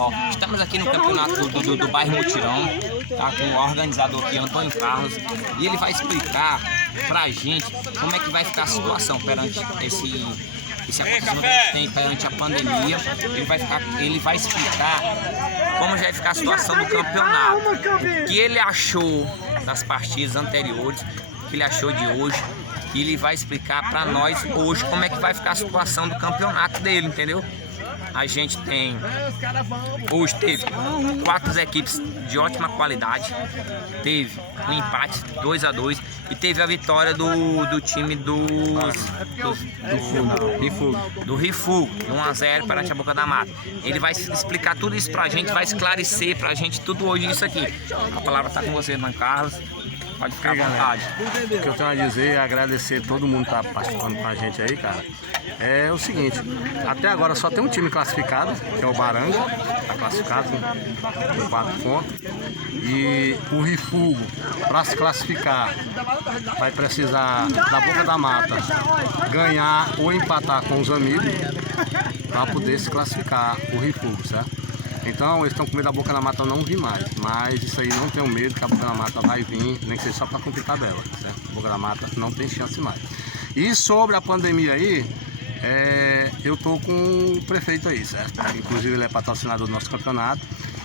Ó, estamos aqui no campeonato do bairro Mutirão, tá com o organizador aqui, Antônio Carlos, e ele vai explicar pra gente como é que vai ficar a situação perante esse acontecimento que a gente tem perante a pandemia. Ele vai explicar como já vai ficar a situação do campeonato, o que ele achou das partidas anteriores, o que ele achou de hoje, e ele vai explicar para nós hoje como é que vai ficar a situação do campeonato dele, entendeu? A gente tem, hoje teve 4 equipes de ótima qualidade, teve um empate 2-2 e teve a vitória do time do Rifugo, 1-0 perante a Boca da Mata. Ele vai explicar tudo isso pra gente, vai esclarecer pra gente tudo hoje isso aqui. A palavra tá com você, Antônio Carlos. Pode ficar à vontade. O que eu tenho a dizer é agradecer todo mundo que tá participando com a gente aí, cara. É o seguinte, até agora só tem um time classificado, que é o Baranga, tá classificado com 4 pontos. E o Rifugo, para se classificar, vai precisar da Boca da Mata ganhar ou empatar com os amigos para poder se classificar o Rifugo, certo? Então eles estão com medo da Boca da Mata não vir mais, mas isso aí não tenho medo que a Boca da Mata vai vir, nem que seja só para cumprir tabela, certo? A Boca da Mata não tem chance mais. E sobre a pandemia aí, eu tô com o prefeito aí, certo? Inclusive ele é patrocinador do nosso campeonato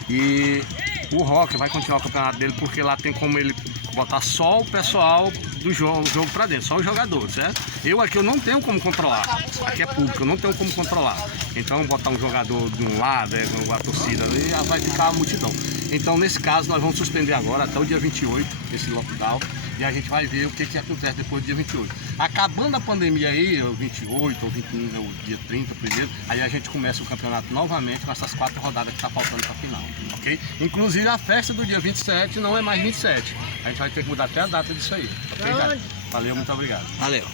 e o Rock vai continuar o campeonato dele porque lá tem como ele botar só o pessoal do jogo para dentro, só os jogadores, certo? Eu aqui eu não tenho como controlar, aqui é público, eu não tenho como controlar. Então botar um jogador de um lado, com a torcida ali, vai ficar a multidão. Então nesse caso nós vamos suspender agora até o dia 28, esse lockdown, e a gente vai ver o que acontece depois do dia 28. Acabando a pandemia aí, o 28 ou 21, o dia 30 primeiro, aí a gente começa o campeonato novamente com essas 4 rodadas que tá faltando para final, ok? Inclusive a festa do dia 27 não é mais 27, a gente vai ter que mudar até a data disso aí, ok, cara? Valeu, muito obrigado. Valeu.